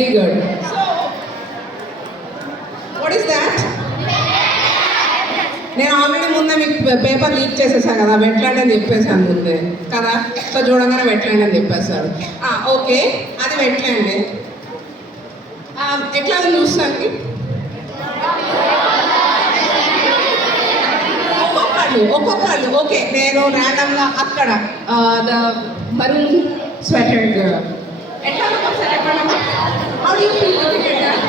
Very good. So what is that? నేను ఆల్రెడీ ముందే మీకు పేపర్ లీక్ చేసేసాను కదా, వెట్లాండ్ అని చెప్పేసాను ముందే కదా. సో చూడంగానే వెట్లాండ్ అని చెప్పేశారు. ఓకే, అది వెట్లాండే. ఎట్లా ఉంది చూస్తానికి? ఒక్కొక్కళ్ళు ఓకే. నేను ర్యాండమ్గా అక్కడ ద మరూన్ స్వెటర్ ఎట్లా ఒకసారి చెప్పండి. How do you feel looking at that?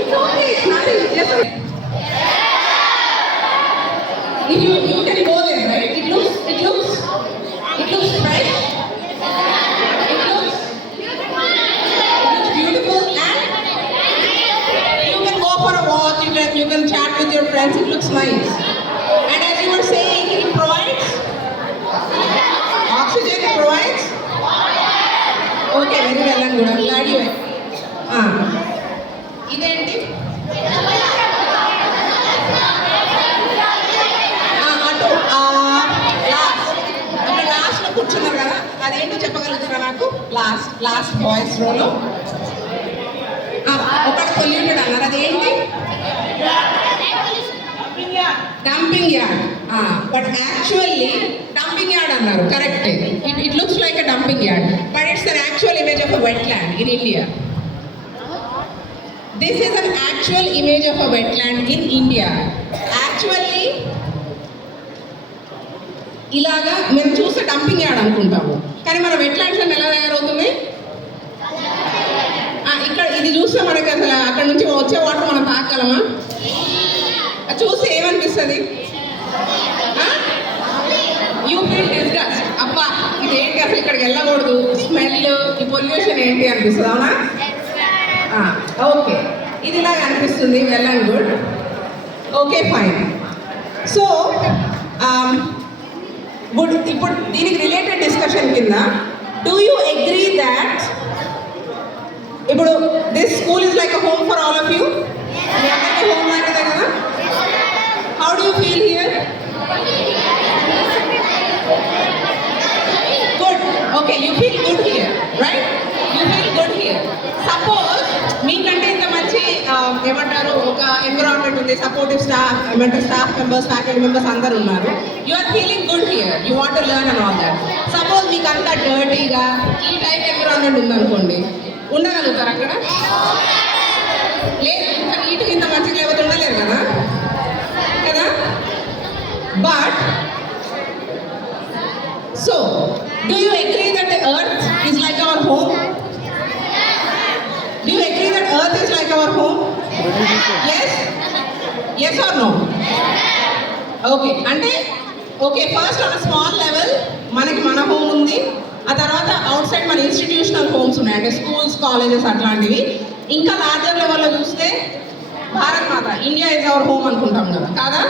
It's okay, it's nothing, just you can go there, right? It looks fresh. It looks beautiful, and you can go for a walk, you can chat with your friends. It looks nice. And as you were saying, it provides oxygen. It provides. Okay, very well and good. I'm glad you. ఇదేంటి? లాస్ట్లో కూర్చున్నారు కదా, అదేంటో చెప్పగలుగుతారా నాకు? Last boys రోలో ఒకటి polluted అన్నారు, అదేంటి? Dumping yard. But actually dumping yard అన్నారు, correct. It looks like a dumping yard, but it's an actual image of a wetland in India. This is an actual image of a wetland in India. Actually ఇలాగా మేము చూస్తే dumping yard అనుకుంటాము, కానీ మన వెట్లాండ్స్ అని ఎలా తయారవుతున్నాయి? ఇక్కడ ఇది చూస్తే మనకి అసలు అక్కడ నుంచి వచ్చే వాటర్ మనం తాగలమా? చూస్తే ఏమనిపిస్తుంది? You feel disgust. అబ్బా ఇదేంటి అసలు, ఇక్కడికి వెళ్ళకూడదు, స్మెల్, ఈ పొల్యూషన్ ఏంటి అనిపిస్తుంది, అవునా? ఓకే, ఇది ఇలాగ అనిపిస్తుంది. Well and good. Okay, fine. So ఇప్పుడు దీనికి రిలేటెడ్ డిస్కషన్ కింద, డూ యూ అగ్రీ దాట్ ఇప్పుడు this school is like a home for all of you? Home లాంటిదే కదా? How do you feel here? Good. Okay, you feel good here, right? You feel good here. Suppose మీకంటే ఇంత మంచి ఏమంటారు ఒక environment ఉంది, supportive staff, ఏమంటారు staff members, faculty members అందరు ఉన్నారు. You are feeling good here, you want to learn and all that. Suppose మీకు అంతా డర్టీగా ఈ టైప్ ఎన్విరాన్మెంట్ ఉందనుకోండి, ఉండగలుగుతారు అక్కడ? లేదు, ఇంత నీట్గా ఇంత మంచిగా లేకపోతే ఉండలేరు కదా కదా. But so do you agree that the earth is like our home? Do you agree that earth is like our home? Yes? Yes or no? Okay. అంటే okay, first on small level మనకి మన హోమ్ ఉంది, ఆ తర్వాత out side మన institutional homes ఉన్నాయి, అంటే schools, colleges అట్లాంటివి. ఇంకా లార్జర్ లెవెల్లో చూస్తే భారత్ మాత, ఇండియా ఇస్ అవర్ హోమ్ అనుకుంటాం కదా, కాదా?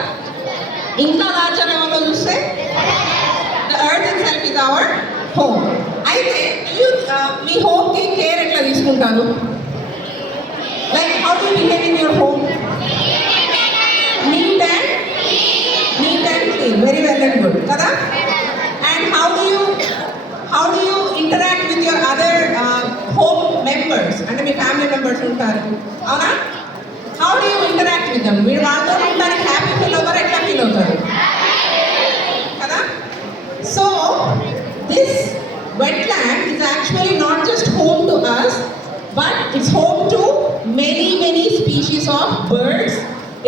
ఇంకా లార్జర్ లెవెల్లో చూస్తే the earth it self is our home. అయితే మీ హోమ్కి కేర్ ఎట్లా తీసుకుంటారు? Like how do you behave in your home? Neat and clean. Very well and good, kada? And how do you interact with your other home members? And me family members ఉంటారు, అవునా? How do you interact with them? మీరు వాళ్ళతో ఉంటారు, happy feel అవుతారు, ఎట్లా ఫీల్ అవుతారు కదా? So this wetland is actually not just home to us, but it's home to many species of birds.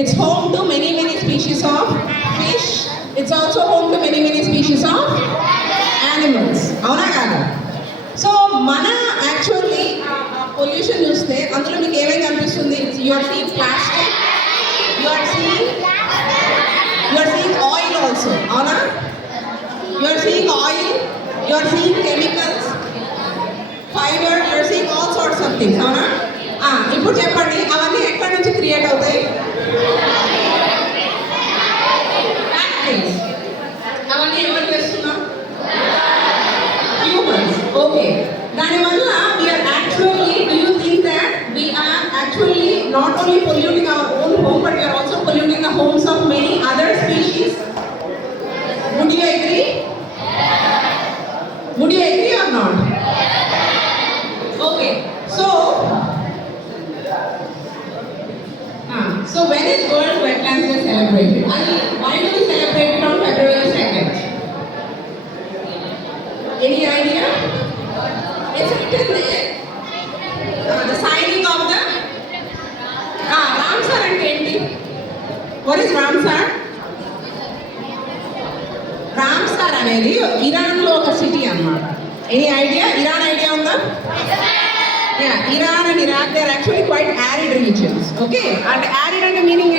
It's home to many species of fish. It's also home to many species of animals. అవునా కాదా? సో మన actually pollution చూస్తే అందులో మీకు ఏమేమి కనిపిస్తుంది? You are seeing plastic, you are seeing oil also, అవునా? You are seeing oil, you are seeing chemicals, fibre, you are seeing all sorts of things, అవునా? ఇప్పుడు చెప్పండి, అవన్నీ ఎక్కడి నుంచి క్రియేట్ అవుతాయి? ఫ్యాక్టరీస్. అవన్నీ ఎవరు చేస్తున్నాం? హ్యూమన్స్. ఓకే, దానివల్ల we are actually, do you think that we are actually not only polluting our own home, but we are also polluting the homes of many other species? Would you agree? Would you agree or not? Okay. So when is World Wetlands Day celebrated? And why do we celebrate it on February 2nd? Any idea? It's written there. The signing of the Ramsar and Enti. What is Ramsar? Ramsar అనేది ఇరాన్లో ఒక సిటీ అన్నమాట. Any idea? Iran idea ఉందా? Yeah, Iran and Iraq, they are actually quite arid regions. Okay, and arid అంటే మీనింగ్